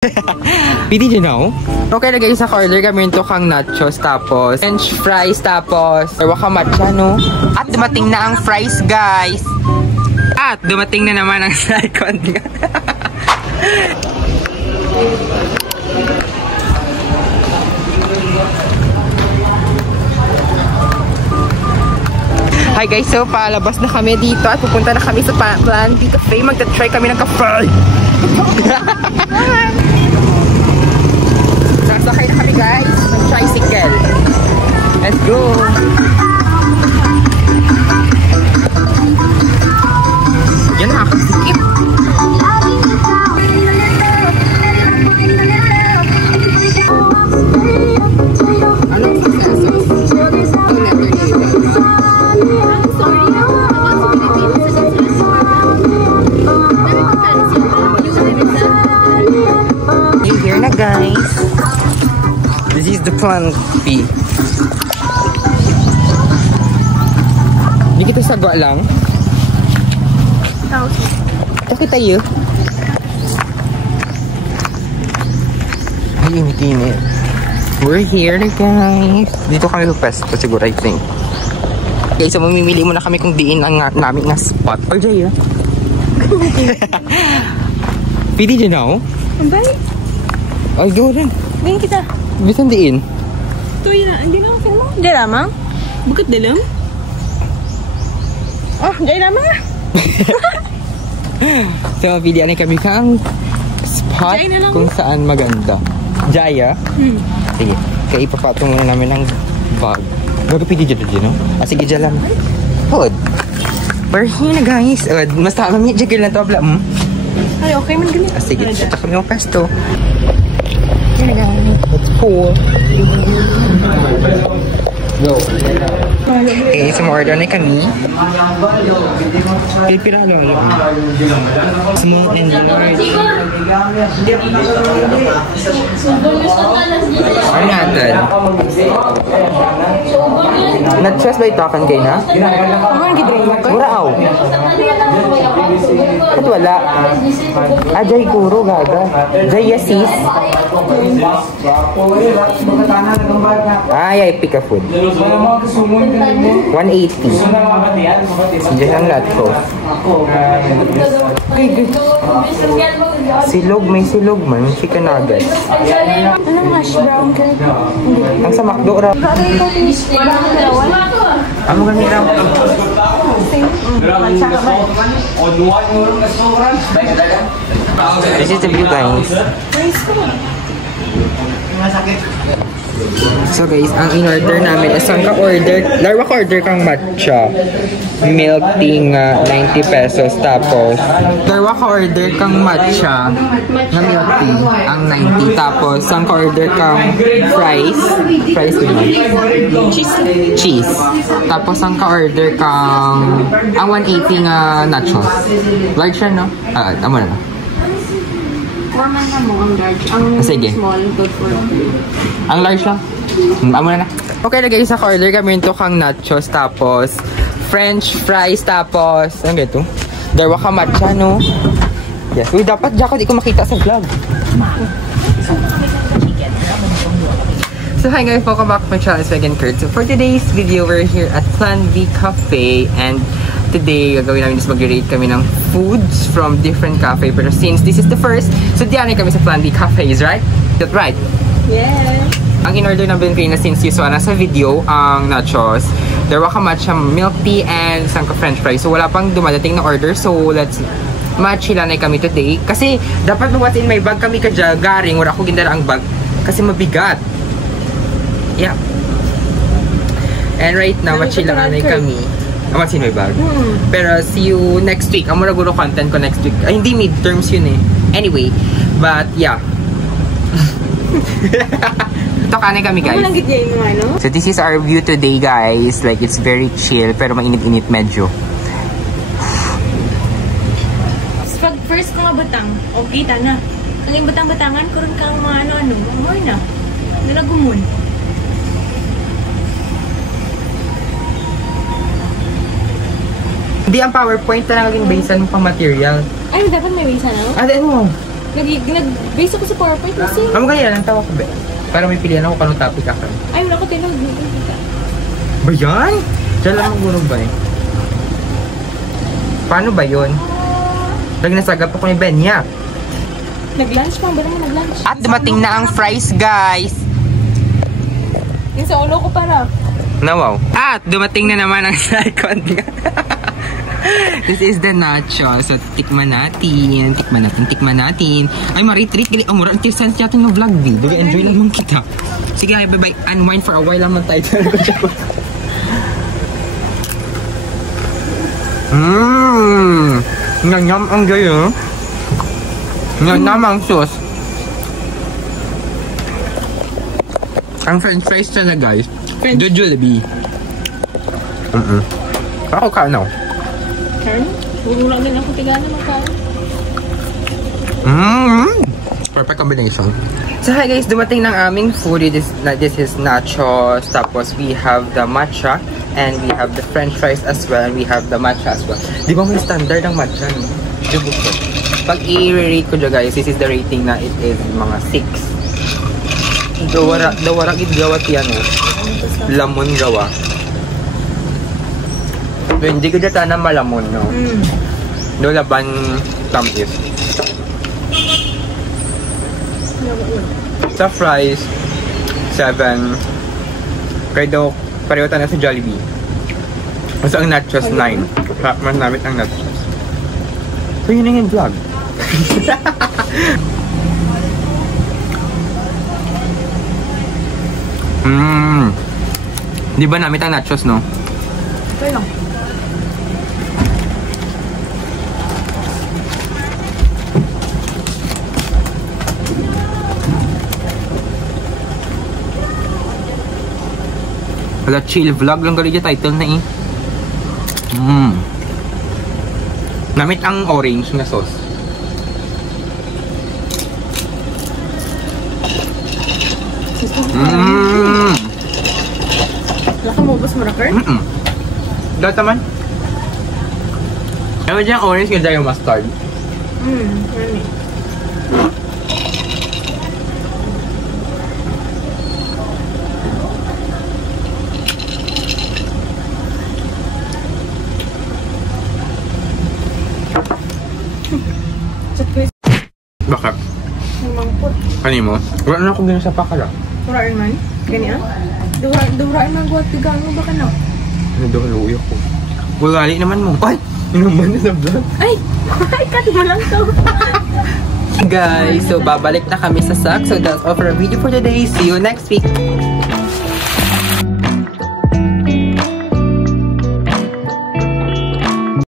Did you know? Okay na guys, naka-order kami nito kang nachos, tapos French fries, tapos wakamatcha, no? At dumating na ang fries, guys! At dumating na naman ang second. Hi guys, so palabas na kami dito at pupunta na kami sa Plan B Cafe. Magta-try kami ng cafe. Sasakay na kami guys ng tricycle. Let's go! Yan na, nakasikip. Guys, this is the Plan B. Hindi kita sagwa lang. Okay tayo. Ay, init-init. We're here guys. Dito kami pesto siguro, I think. Okay, so mamimili muna kami kung diin ang namin nga spot. Or Jaya. Pwede dyan ako? Bye. Ay, go rin. Ngayon kita. Bisan diin? Ito yun na. Hindi na ako mo. Diyan lamang? Bakit dalam? Oh, diyan lamang na. So, mapilian na kami kang spot kung saan maganda. Jaya? Sige. Kaya ipapatong muna namin ng bag. Bago pili dyan, no? Ah, sige, dyan lang. Hod. We're here na, guys. Mas kami dyan na to, abla. Ay, okay man ganit. Ah, sige. Ito kami yung pesto. Let's go. Go. Okay, so ma-order na kami. Pipira lang lang. Small and large. Ano natin? Nag-trust ba ito akan kayo na? Muraaw. At wala. Jay Kuro, gaga. Jay Yasis. Ay, pick a food. 180. Diyan ang lahat ko. Silog, may silog man. Chicken nuggets. Anong hash brown ka? Ang sa McDo raw. Ano gani raw? This is the view, guys. So guys, ang in-order namin is ang ka-order, larwa ka-order kang matcha milk tea nga 90 pesos, tapos larwa ka-order kang matcha na milk tea ang 90, tapos ang ka-order kang fries naman, cheese, tapos ang ka-order kang ang 180 nga nachos, large siya, no? Tama na. Forman na mo ang large. Ang sige. Small, good for ang large lang. Amo na. Okay na guys, naka-order kami nito kang nachos, tapos French fries, tapos ano ito? Darwa ka matcha, no? Yes. Uy, dapat Jaco di ko makita sa vlog. So hi guys, welcome back to my channel. It's Megan Kurt. So for today's video, we're here at Plan B Cafe, and today, gagawin namin is mag-rate kami ng foods from different cafe. Pero since this is the first, so diyan kami sa Plan B Cafes, right? That's right? Yes. Ang in-order namin kayo na since you saw na sa video, ang nachos, darwa ka matcha, milk tea, and isang ka french fries. So wala pang dumadating na order, so let's matchilanay kami today. Kasi dapat what's in my bag kami garing, wala ko gindara ang bag. Kasi mabigat. Yeah. And right now, matchilanay kami. What's in my bag. Pero see you next week. Ang muna guro content ko next week. Ay, hindi midterms yun eh. Anyway, but yeah. Ito kanay kami guys. So this is our view today guys. Like it's very chill pero mainit-init medyo. First mga batang, okay ta na. Ang batang-batangan, karon kang mga ano-ano, more na. Nalagumon. Hindi ang PowerPoint na naging basean mo pang material. Ay, dapat may visa na? Ano mo? Nag-base ako sa PowerPoint kasi. Ang ganyan, ang tawa ko ba? Para may pilihan ako kung topic ako. Ay, wala ko tinawag. Ba yan? Diyan lang ang guro ba eh? Paano ba yun? Nagsagap ako ni Benya. Nag-lunch pa, ba naman nag-lunch? At dumating na ang fries, guys! Yung sa ulo ko para. No, wow. At dumating na naman ang second. This is the nachos. So, tikman natin. Tikman natin. Ay, maritrit. Gali, ang mura. Until sense natin ng vlog, B. Dali, enjoy lang mong kita. Sige, bye-bye. Unwind for a while lang tayo. Nganyam ang gayo. Nganyam ang sauce. Ang french fries talaga, guys. The Jollibee. Ako ka, no? Karen? Puro lang din ako tigana ng Karen. Perfect combination. So hi guys, dumating ng aming food. This is nachos. Tapos we have the matcha. And we have the french fries as well. And we have the matcha as well. Di ba may standard ang matcha, no? Dubok ko. Pag i-rate ko dyan guys, this is the rating na it is mga 6. Dawara gawat yan, no? Lamon gawa. Hindi ko dyan na malamon, no? Do laban tamis. Sa fries, 7. Kaya pareho tayo sa Jollibee. Kasi ang nachos, 9. Mas namit ang nachos. So yun yung vlog. Di ba namit ang nachos, no? Okay lang. Wala, chill vlog lang gali dyan title na eh. Namit ang orange na sauce. Wala ka mabos mo na, Kern? Dahil naman. Ewan dyan orange ganda yung mustard. Yan eh. Bakit? Mangkot. Ano mo? Wala na akong gano'n sa pakala. Duraan man? Ganyan? Duraan man guwat tigang mo baka na? Ano daw, luyo ko. Wala naman mo. Ay! Inuman na sa vlog. Ay! Ay, cut mo lang to. Guys, so babalik na kami sa SAC. So that's all for our video for today. See you next week.